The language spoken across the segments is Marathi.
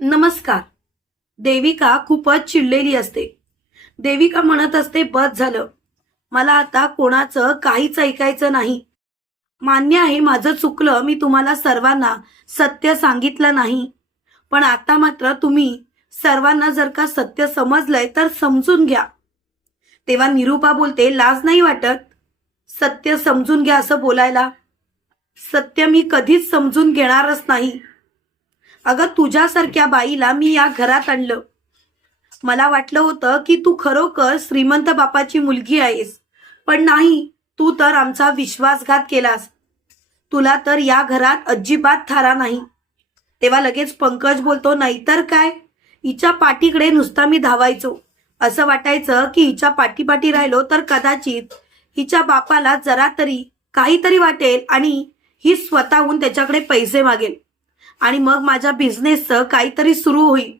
नमस्कार. देविका खूपच चिडलेली असते. देविका म्हणत असते बस झालं. मला आता कोणाचं काहीच ऐकायचं नाही. मान्य आहे माझं चुकलं मी तुम्हाला सर्वांना सत्य सांगितलं नाही. पण आता मात्र तुम्ही सर्वांना जर का सत्य समजलंय तर समजून घ्या. तेव्हा निरूपा बोलते लाज नाही वाटत? सत्य समजून घ्या असं बोलायला. सत्य मी कधीच समजून घेणारच नाही. अगं तुझ्यासारख्या बाईला मी या घरात आणलं. मला वाटलं होतं की तू खरोखर श्रीमंत बापाची मुलगी आहेस. पण नाही तू तर आमचा विश्वासघात केलास. तुला तर या घरात अजिबात थारा नाही. तेव्हा लगेच पंकज बोलतो नाहीतर काय? हिच्या पाठीकडे नुसता मी धावायचो. असं वाटायचं की हिच्या पाठीपाठी राहिलो तर कदाचित हिच्या बापाला जरा तरी काहीतरी वाटेल आणि ही स्वतःहून त्याच्याकडे पैसे मागेल. आणि मग माझ्या बिझनेसचं काहीतरी सुरू होईल.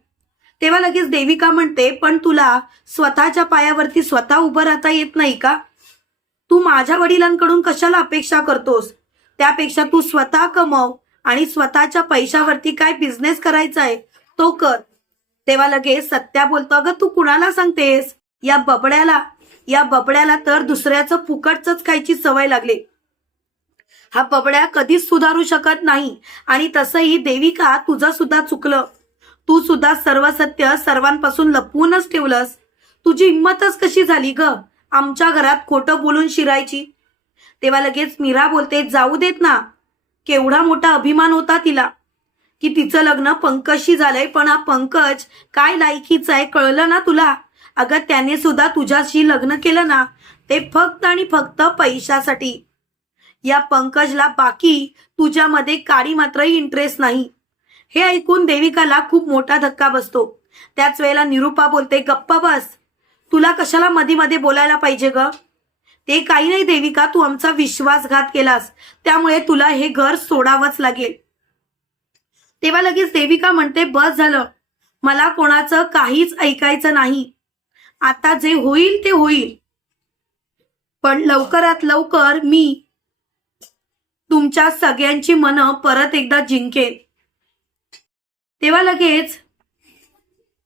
तेव्हा लगेच देविका म्हणते पण तुला स्वतःच्या पायावरती स्वतः उभं राहता येत नाही का? तू माझ्या वडिलांकडून कशाला अपेक्षा करतोस? त्यापेक्षा तू स्वतः कमव आणि स्वतःच्या पैशावरती काय बिझनेस करायचा आहे तो कर. तेव्हा लगेच सत्या बोलतो अगं तू कुणाला सांगतेस? या बबड्याला. या बबड्याला तर दुसऱ्याचं फुकटच खायची सवय लागली. हा बबड्या कधीच सुधारू शकत नाही. आणि तसंही देविका तुझं सुद्धा चुकलं. तू सुद्धा सर्व सत्य सर्वांपासून लपवूनच ठेवलंस. तुझी हिंमतच कशी झाली ग? आमच्या घरात खोटं बोलून शिरायची. तेव्हा लगेच मीरा बोलते जाऊ देत ना. केवढा मोठा अभिमान होता तिला. की तिचं लग्न पंकजशी झालंय पण हा पंकज काय लायकीचं आहे कळलं ना तुला? अगं त्याने सुद्धा तुझ्याशी लग्न केलं ना. ते फक्त आणि फक्त पैशासाठी. या पंकजला बाकी तुझ्यामध्ये काडी मात्रही इंटरेस्ट नाही. हे ऐकून देविकाला खूप मोठा धक्का बसतो. त्याच वेळेला निरूपा बोलते गप्पा बस. तुला कशाला मध्ये मध्ये बोलायला पाहिजे ग? ते काही नाही देविका तू आमचा विश्वासघात केलास. त्यामुळे तुला हे घर सोडावंच लागेल. तेव्हा लगेच देविका म्हणते बस झालं. मला कोणाचं काहीच ऐकायचं नाही. आता जे होईल ते होईल. पण लवकरात लवकर मी तुमच्या सगळ्यांची मनं परत एकदा जिंकेन तेव्हा लगेच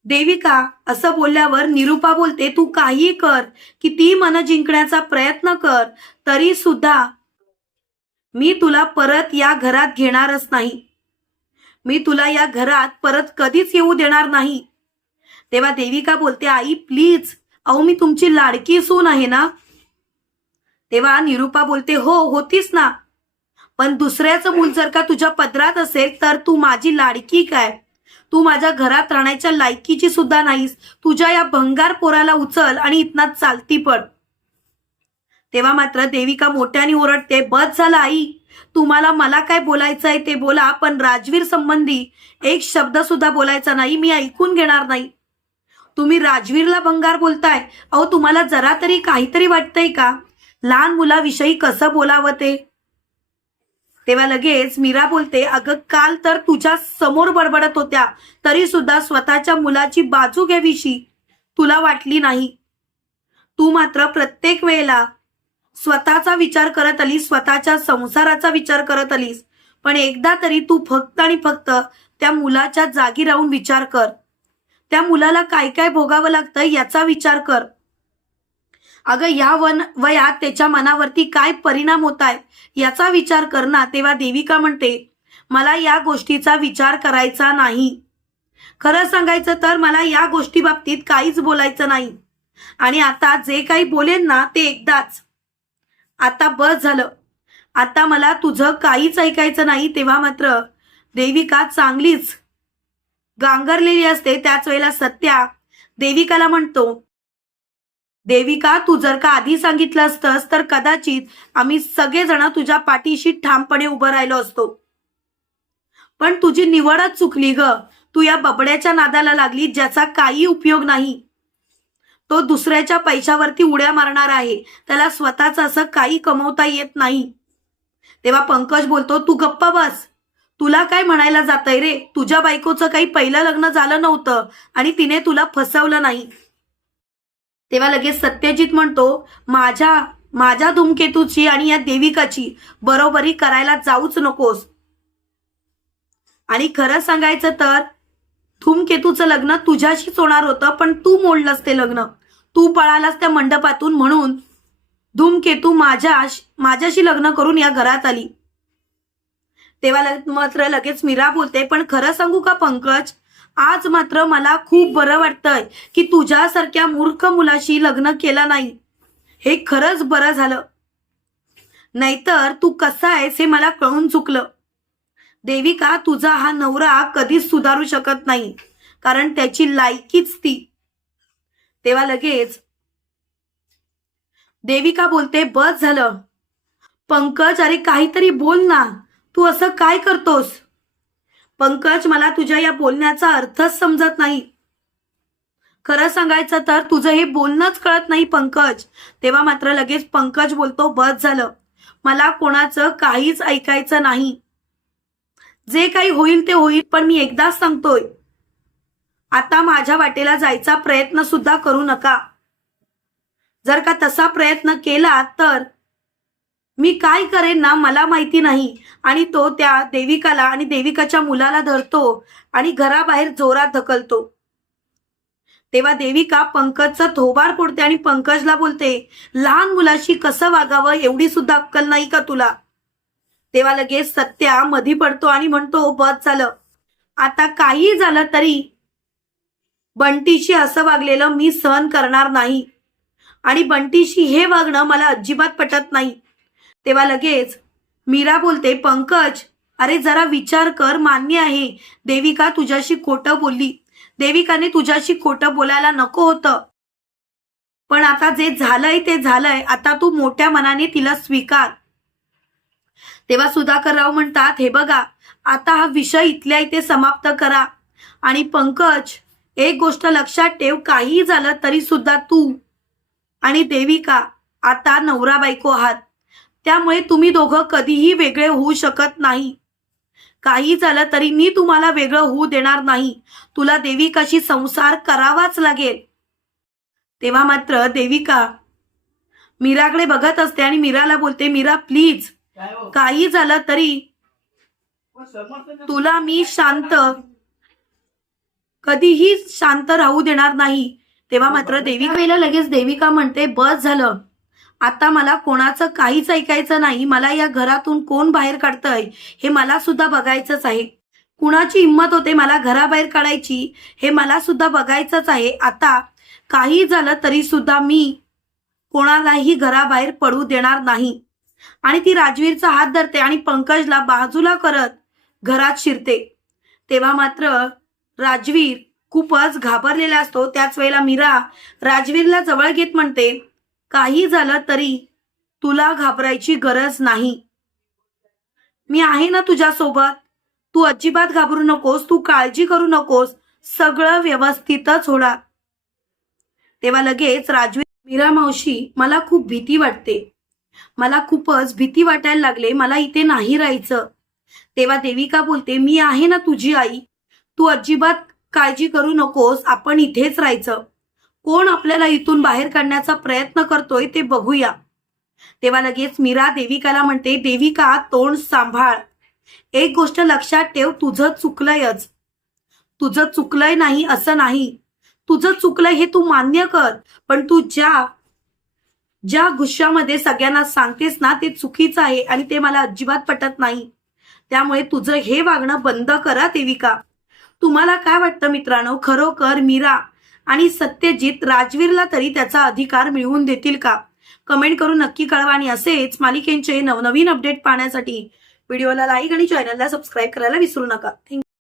देविका असं बोलल्यावर निरूपा बोलते तू काही कर किती मन जिंकण्याचा प्रयत्न कर तरी सुद्धा मी तुला परत या घरात घेणारच नाही. मी तुला या घरात परत कधीच येऊ देणार नाही. तेव्हा देविका बोलते आई प्लीज अहो मी तुमची लाडकी सून आहे ना? तेव्हा निरूपा बोलते हो होतीस ना. पण दुसऱ्याचं मूल जर का तुझ्या पदरात असेल तर तू माझी लाडकी काय? तू माझ्या घरात राहण्याच्या लायकीची सुद्धा नाहीस. तुझ्या या भंगार पोराला उचल आणि इथनं चालती पड. तेव्हा मात्र देविका मोठ्याने ओरडते बस झाला आई. तुम्हाला मला काय बोलायचं आहे ते बोला पण राजवीर संबंधी एक शब्द सुद्धा बोलायचा नाही मी ऐकून घेणार नाही. तुम्ही राजवीरला भंगार बोलताय? अहो तुम्हाला जरा तरी काहीतरी वाटतंय का? लहान मुलाविषयी कसं बोलावं ते? तेव्हा लगेच मीरा बोलते अगं काल तर तुझ्या समोर बडबडत होत्या. तरी सुद्धा स्वतःच्या मुलाची बाजू घ्यावीशी तुला वाटली नाही. तू मात्र प्रत्येक वेळेला स्वतःचा विचार करत आलीस स्वतःच्या संसाराचा विचार करत आलीस. पण एकदा तरी तू फक्त आणि फक्त त्या मुलाच्या जागी राहून विचार कर. त्या मुलाला काय काय भोगावं लागतं याचा विचार कर. अगं या वन वयात त्याच्या मनावरती काय परिणाम होत आहे याचा विचार कर ना तेव्हा देविका म्हणते मला या गोष्टीचा विचार करायचा नाही. खरं सांगायचं तर मला या गोष्टी बाबतीत काहीच बोलायचं नाही. आणि आता जे काही बोलेन ना ते एकदाच. आता बस झालं. आता मला तुझं काहीच ऐकायचं नाही तेव्हा मात्र देविका चांगलीच गांगरलेली असते. त्याच वेळेला सत्या देविकाला म्हणतो देविका तू जर का आधी सांगितलं असतंस तर कदाचित आम्ही सगळेजण तुझ्या पाठीशी ठामपणे उभं राहिलो असतो. पण तुझी निवडच चुकली ग. तू या बबड्याच्या नादाला लागली ज्याचा काही उपयोग नाही. तो दुसऱ्याच्या पैशावरती उड्या मारणार आहे. त्याला स्वतःच असं काही कमवता येत नाही. तेव्हा पंकज बोलतो तू गप्पा बस. तुला काय म्हणायला जातंय रे? तुझ्या बायकोचं काही पहिलं लग्न झालं नव्हतं आणि तिने तुला फसवलं नाही. तेव्हा लगेच सत्यजित म्हणतो माझ्या माझ्या धूमकेतूची आणि या देविकाची बरोबरी करायला जाऊच नकोस. आणि खरं सांगायचं तर धूमकेतूचं लग्न तुझ्याशीच होणार होतं पण तू मोडलंस ते लग्न. तू पळालास त्या मंडपातून म्हणून धूमकेतू माझ्या माझ्याशी लग्न करून या घरात आली. तेव्हा मात्र लगेच मीरा बोलते पण खरं सांगू का पंकज? आज मात्र मला खूप बरं वाटतंय की तुझ्यासारख्या मूर्ख मुलाशी लग्न केलं नाही. हे खरंच बरं झालं. नाहीतर तू कसा आहेस हे मला कळून चुकलं. देविका तुझा हा नवरा कधीच सुधारू शकत नाही कारण त्याची लायकीच ती. तेव्हा लगेच देविका बोलते बस झालं. पंकज अरे काहीतरी बोल ना. तू असं काय करतोस? पंकज मला तुझ्या या बोलण्याचा अर्थच समजत नाही. खरं सांगायचं तर तुझं हे बोलणंच कळत नाही पंकज. तेव्हा मात्र लगेच पंकज बोलतो बस झालं. मला कोणाचं काहीच ऐकायचं नाही. जे काही होईल ते होईल पण मी एकदाच सांगतोय. आता माझ्या वाटेला जायचा प्रयत्न सुद्धा करू नका. जर का तसा प्रयत्न केला तर मी काय करेन ना मला माहिती नाही. आणि तो त्या देविकाला आणि देविकाच्या मुलाला धरतो आणि घराबाहेर जोरात ढकलतो. तेव्हा देविका पंकजचा थोबार फोडते आणि पंकजला बोलते लहान मुलाशी कसं वागावं? एवढी सुद्धा अक्कल नाही का तुला? तेव्हा लगेच सत्या मधी पडतो आणि म्हणतो बस झालं. आता काही झालं तरी बंटीशी असं वागलेलं मी सहन करणार नाही. आणि बंटीशी हे वागणं मला अजिबात पटत नाही. तेव्हा लगेच मीरा बोलते पंकज अरे जरा विचार कर मान्य आहे. देविका तुझ्याशी खोटं बोलली. देविकाने तुझ्याशी खोटं बोलायला नको होतं. पण आता जे झालंय ते झालंय. आता तू मोठ्या मनाने तिला स्वीकार. तेव्हा सुधाकरराव म्हणतात हे बघा आता हा विषय इथल्या इथे समाप्त करा. आणि पंकज एक गोष्ट लक्षात ठेव काही झालं तरी सुद्धा तू आणि देविका आता नवरा बायको आहात. त्यामुळे तुम्ही दोघं कधीही वेगळे होऊ शकत नाही. काही झालं तरी मी तुम्हाला वेगळं होऊ देणार नाही. तुला देविकाशी संसार करावाच लागेल. तेव्हा मात्र देविका मीराकडे बघत असते आणि मीराला बोलते मीरा प्लीज. हो? काही झालं तरी तुला मी शांत कधीही शांत राहू देणार नाही. तेव्हा मात्र देविका लगेच देविका म्हणते बस झालं. आता मला कोणाचं काहीच ऐकायचं नाही. मला या घरातून कोण बाहेर काढतंय हे मला सुद्धा बघायचंच आहे. कुणाची हिंमत होते मला घराबाहेर काढायची हे मला सुद्धा बघायचंच आहे. आता काही झालं तरी सुद्धा मी कोणालाही घराबाहेर पडू देणार नाही. आणि ती राजवीरचा हात धरते आणि पंकजला बाजूला करत घरात शिरते. तेव्हा मात्र राजवीर खूपच घाबरलेला असतो. त्याच वेळेला मीरा राजवीरला जवळ घेत म्हणते काही झालं तरी तुला घाबरायची गरज नाही. मी आहे ना तुझ्यासोबत. तू अजिबात घाबरू नकोस. तू काळजी करू नकोस. सगळं व्यवस्थितच होणार. तेव्हा लगेच राजवी मीरा मावशी मला खूप भीती वाटते. मला खूपच भीती वाटायला लागले. मला इथे नाही राहायचं. तेव्हा देविका बोलते मी आहे ना तुझी आई. तू अजिबात काळजी करू नकोस. आपण इथेच राहायचं. कोण आपल्याला इथून बाहेर काढण्याचा प्रयत्न करतोय ते बघूया. तेव्हा लगेच मीरा देविकाला म्हणते देविका तोंड सांभाळ. एक गोष्ट लक्षात ठेव तुझं चुकलंयच. तुझं चुकलंय नाही असं नाही. तुझं चुकलंय हे तू मान्य कर पण तू ज्या ज्या गुस्सामध्ये सगळ्यांना सांगतेस ना ते चुकीचं आहे आणि ते मला अजिबात पटत नाही. त्यामुळे तुझं हे वागणं बंद करा देविका. तुम्हाला काय वाटतं मित्रांनो? खरोखर मीरा आणि सत्यजित राजवीरला तरी त्याचा अधिकार मिळवून देतील का? कमेंट करून नक्की कळवा आणि असेच मालिकेंचे नवनवीन अपडेट पाहण्यासाठी व्हिडिओला लाईक आणि चॅनलला सबस्क्राईब करायला विसरू नका. थँक्यू